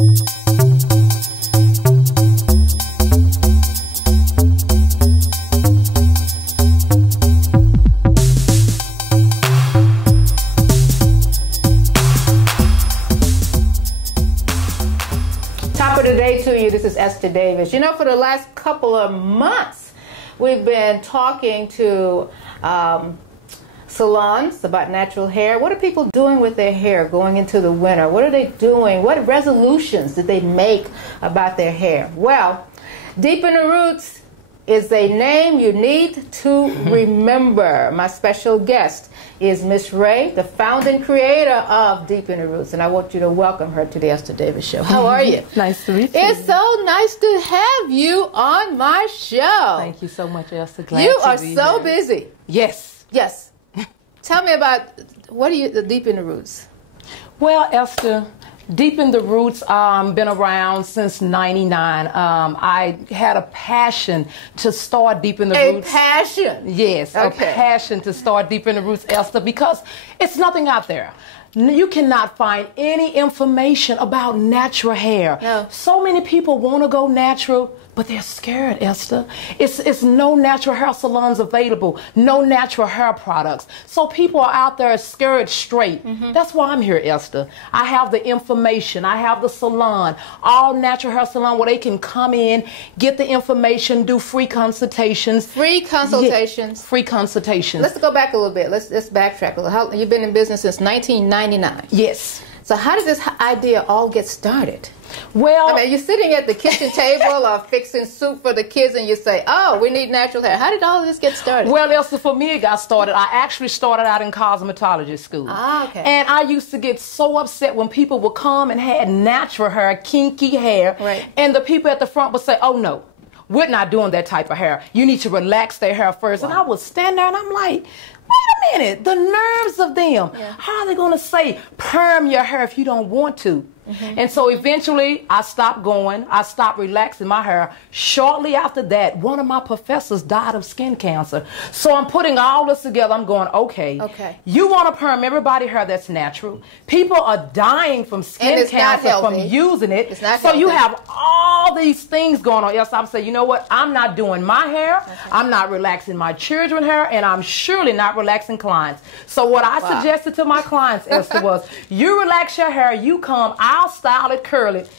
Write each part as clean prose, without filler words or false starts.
This is Ester Davis. You know, for the last couple of months, we've been talking to salons about natural hair. What are people doing with their hair going into the winter? What are they doing? What resolutions did they make about their hair? Well, Deep in the Roots is a name you need to remember. My special guest is Ms Ray, the founding creator of Deep in the Roots, and I want you to welcome her to the Ester Davis Show. How are you? Nice to meet you. It's so nice to have you on my show. Thank you so much, Esther. Glad you to are be so here. busy. Yes. Yes. Tell me about, what are you, the Deep in the Roots? Well, Esther, Deep in the Roots, been around since '99. I had a passion to start Deep in the Roots. A passion? Yes, okay. A passion to start Deep in the Roots, Esther, because it's nothing out there. You cannot find any information about natural hair. No. So many people want to go natural, but they're scared, Esther. It's no natural hair salons available, no natural hair products. So people are out there scared straight. That's why I'm here, Esther. I have the information. I have the salon, all natural hair salon where they can come in, get the information, do free consultations. Free consultations? Yeah, free consultations. Let's go back a little bit. Let's backtrack a little. You've been in business since 1999. Yes. So how did this idea all get started? Well, I mean, you're sitting at the kitchen table or fixing soup for the kids and you say, oh, we need natural hair. How did all this get started? Well, Elsa, for me it got started. I actually started out in cosmetology school. Ah, okay. And I used to get so upset when people would come and had natural hair, kinky hair. Right. And the people at the front would say, oh, no, we're not doing that type of hair. You need to relax their hair first. Wow. And I would stand there and I'm like, wait a minute, the nerves of them. Yeah. How are they going to say perm your hair if you don't want to? And so eventually I stopped going. I stopped relaxing my hair. Shortly after that, one of my professors died of skin cancer. So I'm putting all this together. I'm going, okay. You want to perm everybody hair that's natural. People are dying from skin cancer from using it. It's not so healthy. you have all these things going on. Yes, I'm saying, you know what? I'm not doing my hair. I'm not relaxing my children's hair. And I'm surely not relaxing clients. So what I suggested to my clients, Esther, was you relax your hair. You come. I'll style it, curl it.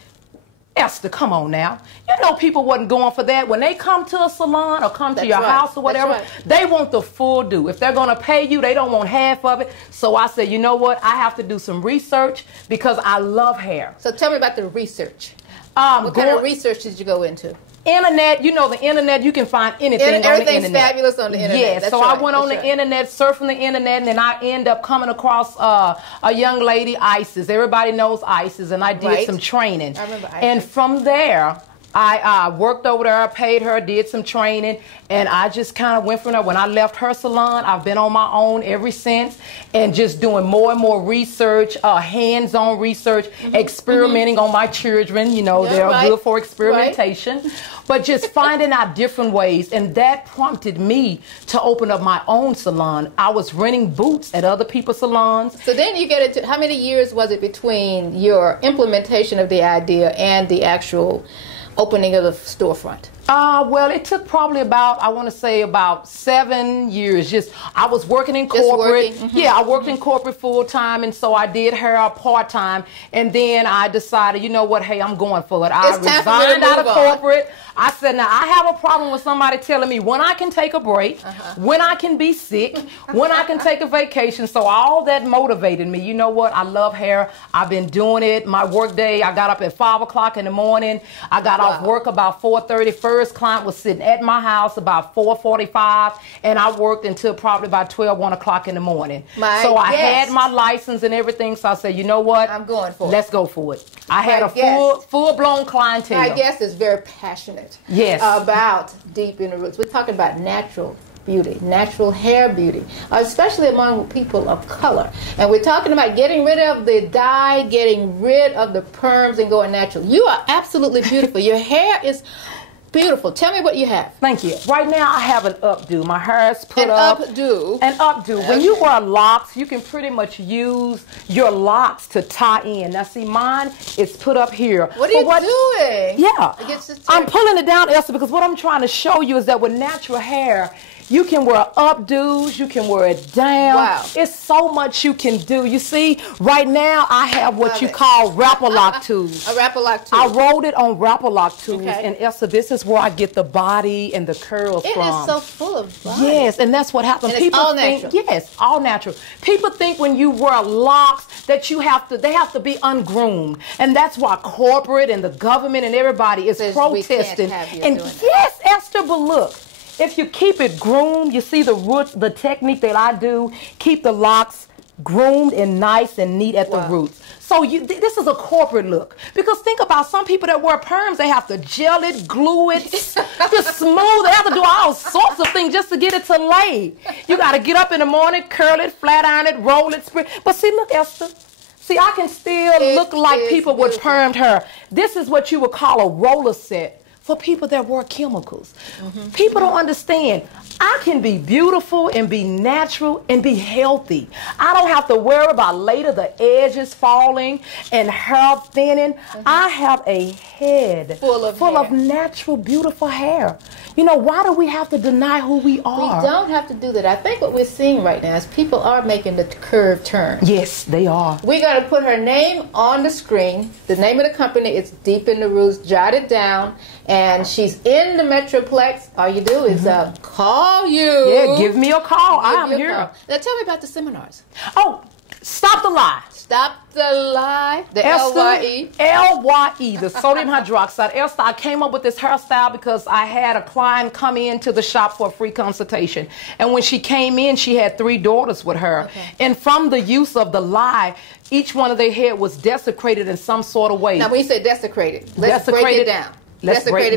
Esther, come on now. You know people wasn't going for that. When they come to a salon or come to your house or whatever, they want the full do. If they're going to pay you, they don't want half of it. So I said, you know what? I have to do some research because I love hair. So tell me about the research. What kind of research did you go into? Internet, you know the internet, you can find anything on the internet. Everything's fabulous on the internet. Yes, so I went on the internet, surfing the internet, and then I end up coming across a young lady, Isis. Everybody knows Isis, and I did some training. I remember Isis. And from there, I worked over there, paid her, did some training, and I just kind of went from there. When I left her salon, I've been on my own ever since, and just doing more and more research, hands-on research, experimenting on my children. You know, they're good for experimentation. But just finding out different ways, and that prompted me to open up my own salon. I was renting boots at other people's salons. So then you get into, how many years was it between your implementation of the idea and the actual opening of the storefront? Well, it took probably about, I want to say about 7 years. I was working in corporate. Yeah, I worked in corporate full time, and so I did hair part time. And then I decided, you know what? Hey, I'm going for it. I resigned out of corporate. I said, now I have a problem with somebody telling me when I can take a break, when I can be sick, when I can take a vacation. So all that motivated me. You know what? I love hair. I've been doing it. My work day, I got up at 5 o'clock in the morning. I got off work about 4:30. First client was sitting at my house about 4:45, and I worked until probably about 12, 1 o'clock in the morning. So I had my license and everything, so I said, you know what? I'm going for it. Let's go for it. I had a full-blown clientele. My guest is very passionate about Deep in the Roots. We're talking about natural beauty, natural hair beauty, especially among people of color. And we're talking about getting rid of the dye, getting rid of the perms, and going natural. You are absolutely beautiful. Your hair is Beautiful. Tell me what you have. Thank you. Right now I have an updo. My hair is put up. An updo. An updo. When you wear locks, you can pretty much use your locks to tie in. Now see, mine is put up here. What are you doing? Yeah. I'm pulling it down, Esther, because what I'm trying to show you is that with natural hair, you can wear updos, you can wear it down. Wow. It's so much you can do. You see, right now I have what you call wrapper lock tools. A wrapper lock tool. I rolled it on wrapper lock tools, and Esther, this is where I get the body and the curls from. It is so full of body. Yes, and that's what happens. And it's all natural. Yes, all natural. People think when you wear locks that they have to be ungroomed, and that's why corporate and the government and everybody is protesting. And yes, Esther, but look. If you keep it groomed, you see the technique that I do, keep the locks groomed and nice and neat at the roots. So this is a corporate look. Because think about some people that wear perms, they have to gel it, glue it, just smooth. They have to do all sorts of things just to get it to lay. You got to get up in the morning, curl it, flat iron it, roll it, spray. But see, look, Esther. See, I can still look like people with permed hair. This is what you would call a roller set. For people that wear chemicals. People don't understand. I can be beautiful and be natural and be healthy. I don't have to worry about later the edges falling and hair thinning. I have a head full of natural, beautiful hair. You know, why do we have to deny who we are? We don't have to do that. I think what we're seeing right now is people are making the curve turn. Yes, they are. We're going to put her name on the screen. The name of the company is Deep in the Roots. Jot it down. And she's in the Metroplex. All you do is call you. Yeah, give me a call. I am here. Now tell me about the seminars. Oh, Stop the Lie. Stop the Lie. The L-Y-E. L-Y-E, the sodium hydroxide. Esther, I came up with this hairstyle because I had a client come into the shop for a free consultation. And when she came in, she had 3 daughters with her. And from the use of the lye, each one of their hair was desecrated in some sort of way. Now, when you say desecrated, let's break it down. Let's break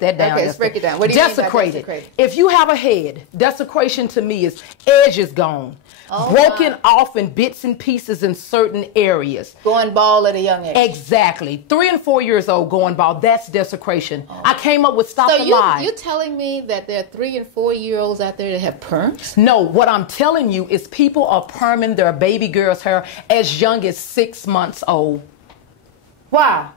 that down. Okay, let's break it down. What do you mean by desecrated? If you have a head, desecration to me is edges gone. Broken off in bits and pieces in certain areas. Going bald at a young age. Exactly. 3 and 4 years old going bald. That's desecration. I came up with Stop the Lie. So you're telling me that there are 3 and 4 year olds out there that have perms? No, what I'm telling you is people are perming their baby girl's hair as young as 6 months old. Wow.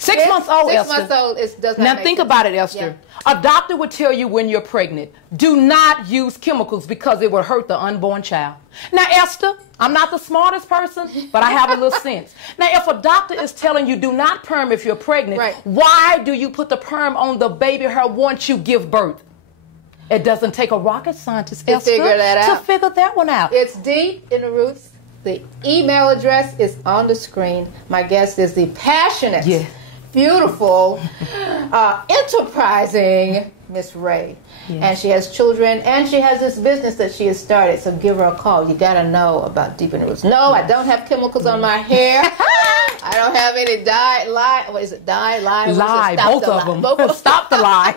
6 months old, 6 Esther. months old, it does not Now make think sense. about it, Esther. A doctor would tell you when you're pregnant, do not use chemicals because it will hurt the unborn child. Now, Esther, I'm not the smartest person, but I have a little sense. Now, if a doctor is telling you do not perm if you're pregnant, why do you put the perm on the baby hair once you give birth? It doesn't take a rocket scientist, Esther, to figure that one out. It's Deep in the Roots. The email address is on the screen. My guest is the passionate, beautiful, enterprising Ms. Ray. And she has children, and she has this business that she has started. So give her a call. You got to know about Deep in the Roots. No, I don't have chemicals on my hair. I don't have any what is it? Lie, both of them. Stop the lie.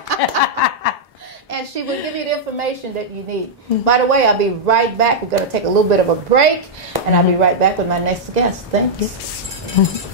And she will give you the information that you need. By the way, I'll be right back. We're going to take a little bit of a break, and I'll be right back with my next guest. Thanks.